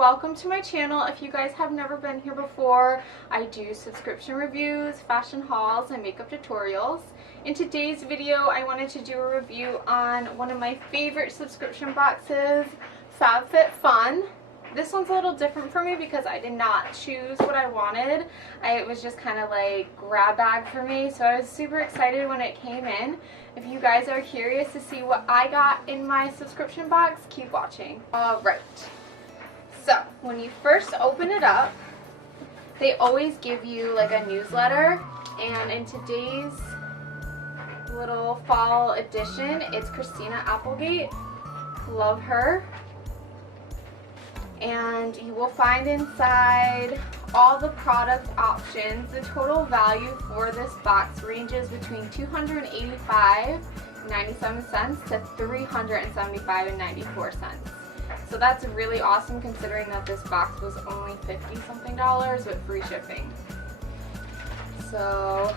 welcome to my channel. If you guys have never been here before, I do subscription reviews, fashion hauls, and makeup tutorials. In today's video, I wanted to do a review on one of my favorite subscription boxes, Fabfitfun. This one's a little different for me because I did not choose what I wanted. It was just kind of like grab bag for me, so I was super excited when it came in. If you guys are curious to see what I got in my subscription box, keep watching. Alright, so when you first open it up, they always give you like a newsletter, and in today's little fall edition, it's Christina Applegate. Love her. And you will find inside all the product options. The total value for this box ranges between $285.97 to $375.94. So that's really awesome considering that this box was only $50 something with free shipping. So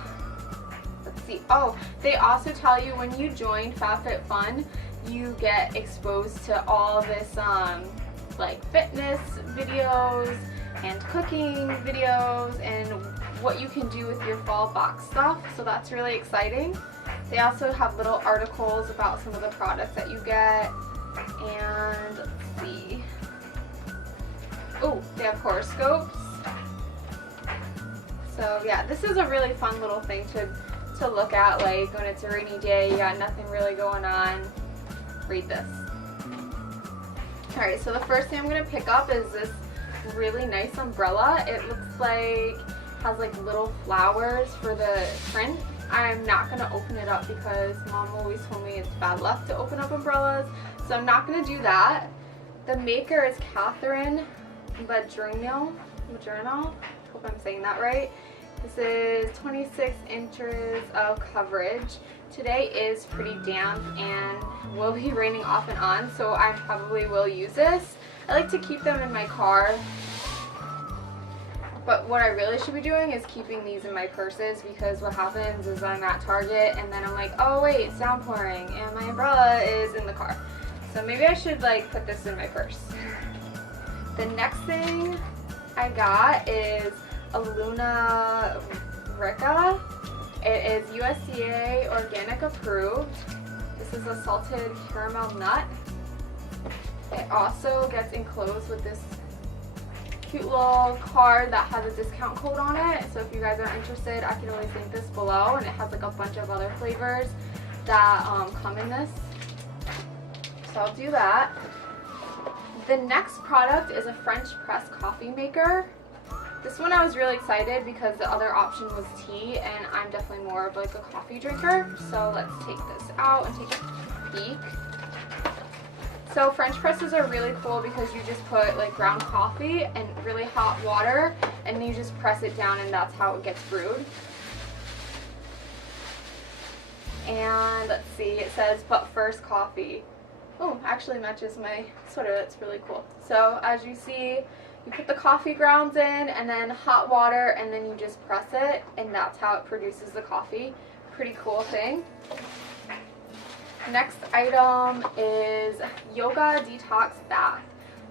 let's see. Oh, they also tell you when you join Fabfitfun, you get exposed to all this like fitness videos and cooking videos and what you can do with your fall box stuff, so that's really exciting. They also have little articles about some of the products that you get, and let's see. Oh, they have horoscopes. So yeah, this is a really fun little thing to look at, like when it's a rainy day, you got nothing really going on, read this. Alright, so the first thing I'm going to pick up is this really nice umbrella. It looks like has like little flowers for the print. I'm not going to open it up because Mom always told me it's bad luck to open up umbrellas, so I'm not going to do that. The maker is Catherine Malandrino. Hope I'm saying that right. This is 26 inches of coverage. Today is pretty damp and will be raining off and on, so I probably will use this. I like to keep them in my car, but what I really should be doing is keeping these in my purses, because what happens is I'm at Target and then I'm like, oh wait, it's downpouring and my umbrella is in the car. So maybe I should like put this in my purse. The next thing I got is a Luna Rica. It is USDA organic approved. This is a salted caramel nut. It also gets enclosed with this cute little card that has a discount code on it. So if you guys are interested, I can always link this below, and it has like a bunch of other flavors that come in this. So I'll do that. The next product is a French press coffee maker. This one I was really excited because the other option was tea, and I'm definitely more of like a coffee drinker. So let's take this out and take a peek. So French presses are really cool because you just put like ground coffee and really hot water, and then you just press it down, and that's how it gets brewed. And let's see, it says but first coffee. Oh, actually matches my sweater. That's really cool. So as you see, you put the coffee grounds in and then hot water, and then you just press it, and that's how it produces the coffee. Pretty cool thing. Next item is Yoga Detox Bath.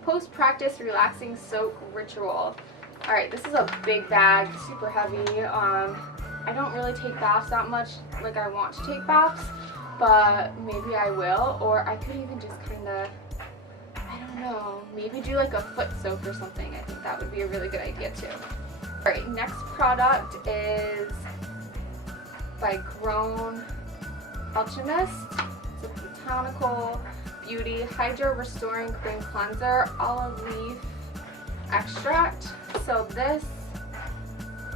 Post-practice relaxing soak ritual. Alright, this is a big bag, super heavy. I don't really take baths that much like I want to take baths, but maybe I will, or I could even just kind of, no, maybe do like a foot soak or something. I think that would be a really good idea too. Alright, next product is by Grown Alchemist. It's a botanical beauty hydro restoring cream cleanser, olive leaf extract. So this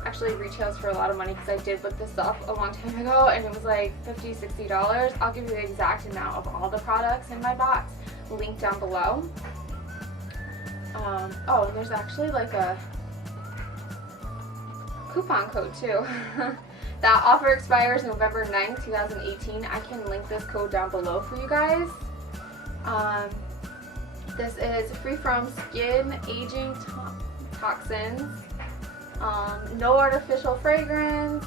actually retails for a lot of money because I did look this up a long time ago and it was like $50–$60. I'll give you the exact amount of all the products in my box, link down below. Oh, and there's actually like a coupon code too. That offer expires November 9th, 2018. I can link this code down below for you guys. This is free from skin aging toxins, no artificial fragrance,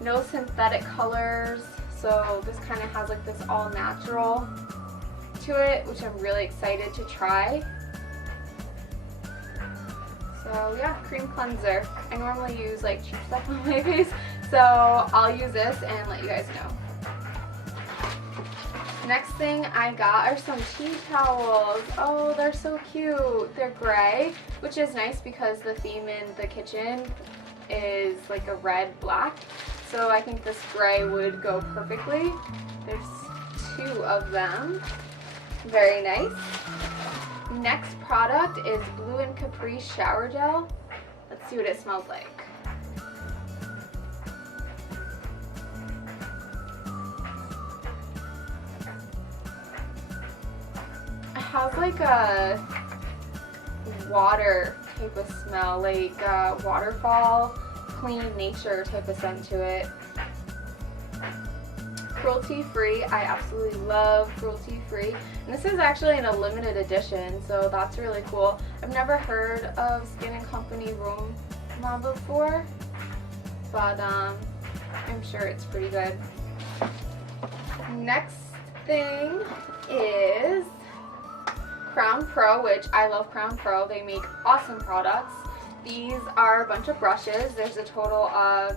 no synthetic colors, so this kind of has like this all natural to it, which I'm really excited to try. So yeah, cream cleanser. I normally use like cheap stuff on my face, so I'll use this and let you guys know. Next thing I got are some tea towels. Oh, they're so cute. They're gray, which is nice because the theme in the kitchen is like a red black. So I think this gray would go perfectly. There's 2 of them. Very nice. Next product is Blue and Capri shower gel. Let's see what it smells like. It has like a water type of smell, like waterfall, clean nature type of scent to it. Cruelty free. I absolutely love cruelty free, and this is actually in a limited edition, so that's really cool. I've never heard of Skin & Company Roma before, but I'm sure it's pretty good. Next thing is Crown Pro, which I love Crown Pro. They make awesome products. These are a bunch of brushes. There's a total of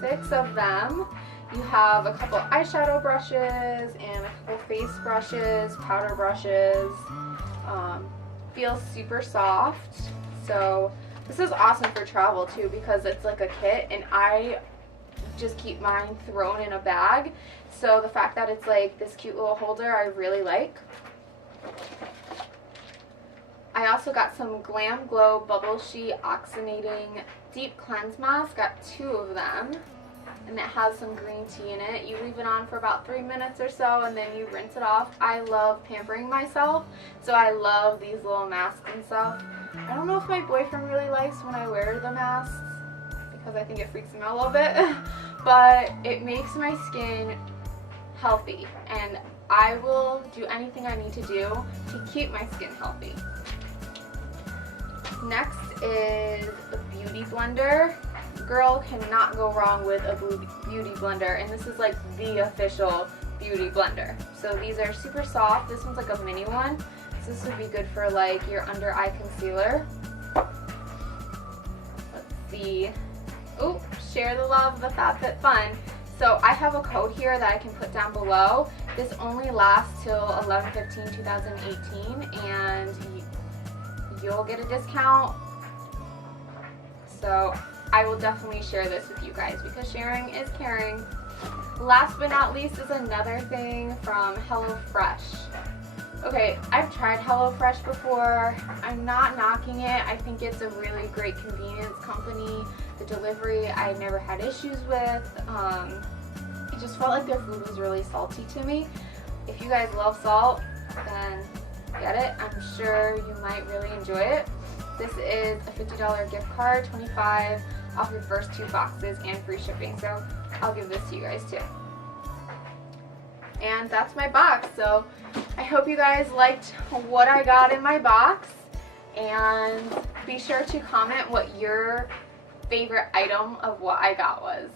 6 of them. You have a couple eyeshadow brushes and a couple face brushes, powder brushes. Feels super soft. So this is awesome for travel too because it's like a kit, and I just keep mine thrown in a bag. So the fact that it's like this cute little holder I really like. I also got some GLAMGLOW Bubble Sheet Oxygenating Deep Cleanse Mask. Got 2 of them. And it has some green tea in it. You leave it on for about 3 minutes or so, and then you rinse it off. I love pampering myself, so I love these little masks and stuff. I don't know if my boyfriend really likes when I wear the masks because I think it freaks him out a little bit, but it makes my skin healthy, and I will do anything I need to do to keep my skin healthy. Next is the Beautyblender. Girl cannot go wrong with a beauty blender, and this is like the official beauty blender. So these are super soft. This one's like a mini one, so this would be good for like your under eye concealer. Let's see. Oh, share the love of the Fabfitfun. So I have a code here that I can put down below. This only lasts till 11/15/2018, and you'll get a discount. So I will definitely share this with you guys because sharing is caring. Last but not least is another thing from HelloFresh. Okay, I've tried HelloFresh before. I'm not knocking it. I think it's a really great convenience company. The delivery I never had issues with. It just felt like their food was really salty to me. If you guys love salt, then get it. I'm sure you might really enjoy it. This is a $50 gift card, $25 off your first 2 boxes and free shipping. So I'll give this to you guys too. And that's my box. So I hope you guys liked what I got in my box. And be sure to comment what your favorite item of what I got was.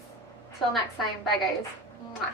Till next time, bye guys. Mwah.